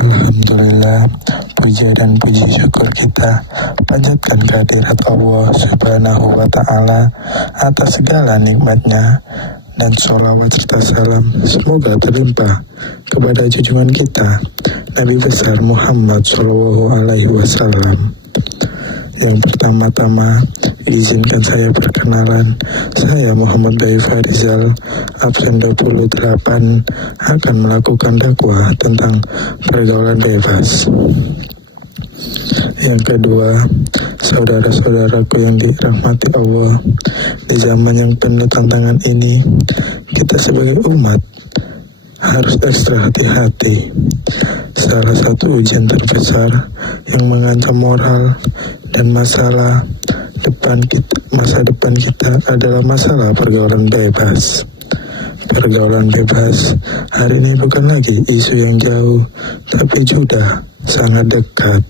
Alhamdulillah, puja dan puji syukur kita panjatkan kehadirat Allah Subhanahu wa Ta'ala atas segala nikmatnya, dan sholawat serta salam semoga terlimpah kepada junjungan kita Nabi besar Muhammad Shallallahu Alaihi Wasallam. Yang pertama-tama, izinkan saya perkenalan. Saya Muhammad Bayi Farizal, absen 28, akan melakukan dakwah tentang pergaulan bebas. Yang kedua, saudara-saudaraku yang dirahmati Allah, di zaman yang penuh tantangan ini, kita sebagai umat harus ekstra hati-hati. Salah satu ujian terbesar yang mengancam moral dan masa depan kita adalah masalah pergaulan bebas. Pergaulan bebas hari ini bukan lagi isu yang jauh, tapi sudah sangat dekat.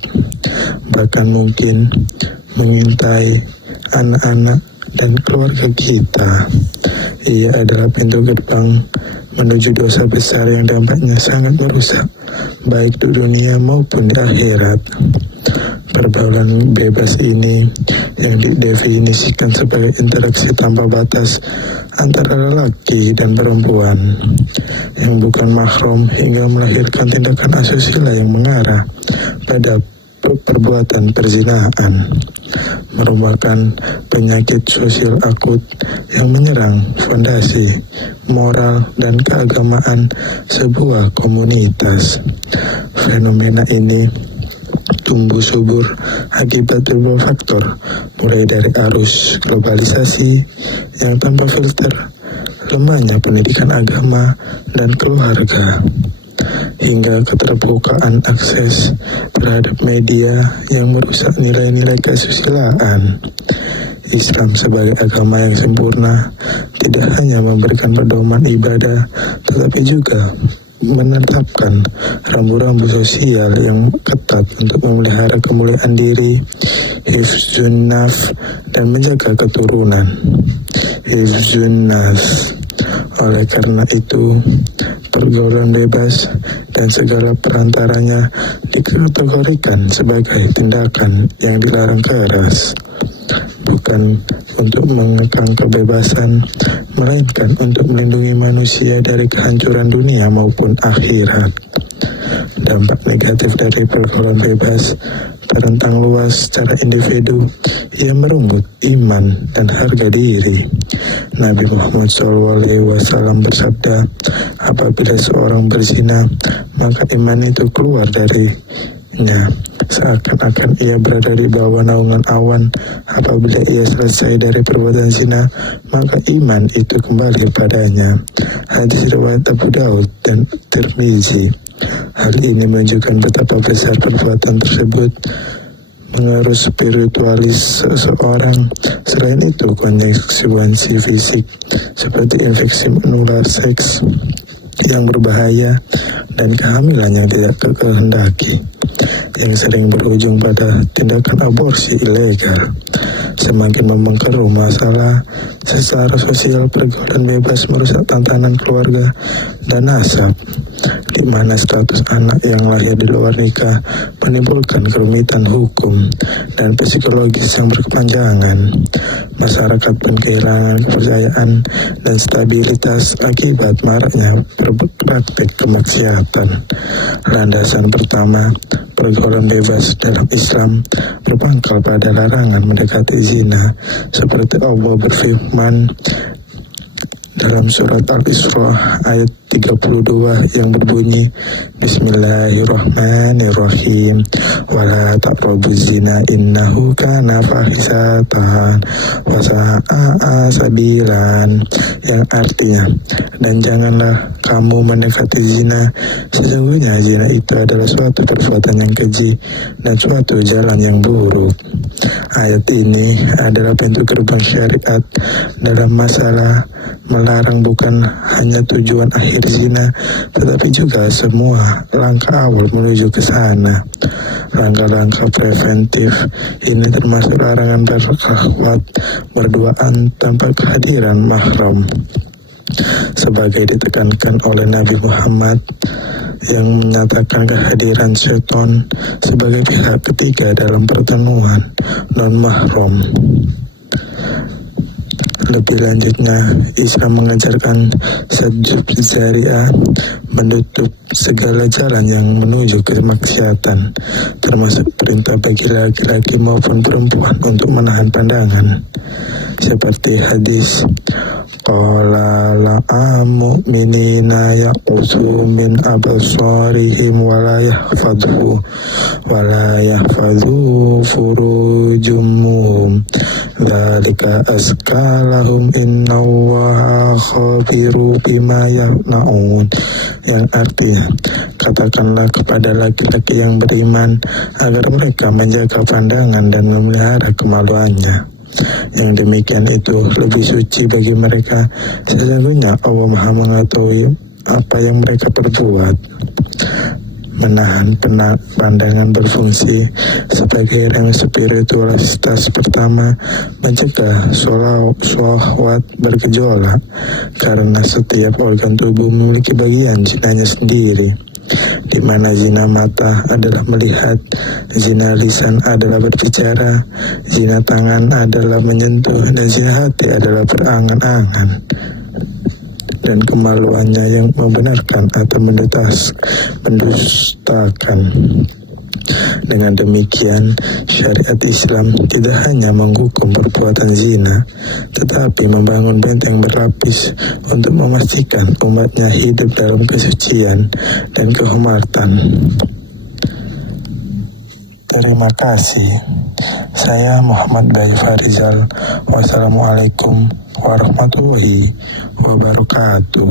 Bahkan mungkin mengintai anak-anak dan keluarga kita. Ia adalah pintu gerbang menuju dosa besar yang dampaknya sangat merusak, baik di dunia maupun di akhirat. Pergaulan bebas ini yang didefinisikan sebagai interaksi tanpa batas antara lelaki dan perempuan yang bukan mahram hingga melahirkan tindakan asusila yang mengarah pada perbuatan perzinahan, merupakan penyakit sosial akut yang menyerang fondasi moral dan keagamaan sebuah komunitas. Fenomena ini tumbuh subur akibat berbagai faktor, mulai dari arus globalisasi yang tanpa filter, lemahnya pendidikan agama dan keluarga, hingga keterbukaan akses terhadap media yang merusak nilai-nilai kesusilaan. Islam sebagai agama yang sempurna tidak hanya memberikan pedoman ibadah, tetapi juga menetapkan rambu-rambu sosial yang ketat untuk memelihara kemuliaan diri, hifzun nafs, dan menjaga keturunan. Hifzun nafs. Oleh karena itu, pergaulan bebas dan segala perantaranya dikategorikan sebagai tindakan yang dilarang keras, bukan untuk mengekang kebebasan, melainkan untuk melindungi manusia dari kehancuran dunia maupun akhirat. Dampak negatif dari pergaulan bebas terentang luas secara individu yang merenggut iman dan harga diri. Nabi Muhammad SAW bersabda, apabila seorang berzina, maka iman itu keluar darinya, seakan-akan ia berada di bawah naungan awan. Apabila ia selesai dari perbuatan zina, maka iman itu kembali padanya. Hadis riwayat Abu Daud dan Tirmizi. Hal ini menunjukkan betapa besar perbuatan tersebut mengaruh spiritualis seseorang. Selain itu, konsekuensi fisik seperti infeksi menular, seks yang berbahaya, dan kehamilan yang tidak kehendaki yang sering berujung pada tindakan aborsi ilegal semakin memengkeruh masalah secara sosial. Pergaulan bebas merusak tatanan keluarga dan nasab, di mana status anak yang lahir di luar nikah menimbulkan kerumitan hukum dan psikologis yang berkepanjangan. Masyarakat pun kehilangan kepercayaan dan stabilitas akibat maraknya praktik kemaksiatan. Landasan pertama, pergaulan bebas dalam Islam berpangkal pada larangan mendekati zina, seperti Allah berfirman dalam surat Al-Isra ayat 32 yang berbunyi, Bismillahirrahmanirrahim, wala taqrabuz zina innahu kana fahisatan wa sa'a sabilan, yang artinya, dan janganlah kamu mendekati zina, sesungguhnya zina itu adalah suatu perbuatan yang keji dan suatu jalan yang buruk. Ayat ini adalah pintu gerbang syariat dalam masalah melarang bukan hanya tujuan akhir zina, tetapi juga semua langkah awal menuju ke sana. Langkah-langkah preventif ini termasuk larangan berkhawat berduaan tanpa kehadiran mahram, sebagai ditekankan oleh Nabi Muhammad yang menyatakan kehadiran syaitan sebagai pihak ketiga dalam pertemuan non-mahram. Lebih lanjutnya, Islam mengajarkan sajud zari'ah, menutup segala jalan yang menuju kemaksiatan, termasuk perintah bagi laki-laki maupun perempuan untuk menahan pandangan. Seperti hadis qala la'am mu'minina yaqsu min absarihim wala yahfadhu furujumuhum dzalika azkalahum innallaha khabiru bima ya'maun, yang artinya, katakanlah kepada laki-laki yang beriman agar mereka menjaga pandangan dan memelihara kemaluannya. Yang demikian itu lebih suci bagi mereka. Sesungguhnya Allah Maha mengetahui apa yang mereka perbuat. Menahan pandangan berfungsi sebagai rem spiritualitas pertama, mencegah syahwat bergejolak, karena setiap organ tubuh memiliki bagian zinanya sendiri, di mana zina mata adalah melihat, zina lisan adalah berbicara, zina tangan adalah menyentuh, dan zina hati adalah berangan-angan. Dan kemaluannya yang membenarkan atau mendustakan. Dengan demikian, syariat Islam tidak hanya menghukum perbuatan zina, tetapi membangun benteng berlapis untuk memastikan umatnya hidup dalam kesucian dan kehormatan. Terima kasih. Saya Muhammad Bayu Farizal. Wassalamualaikum warahmatullahi wabarakatuh.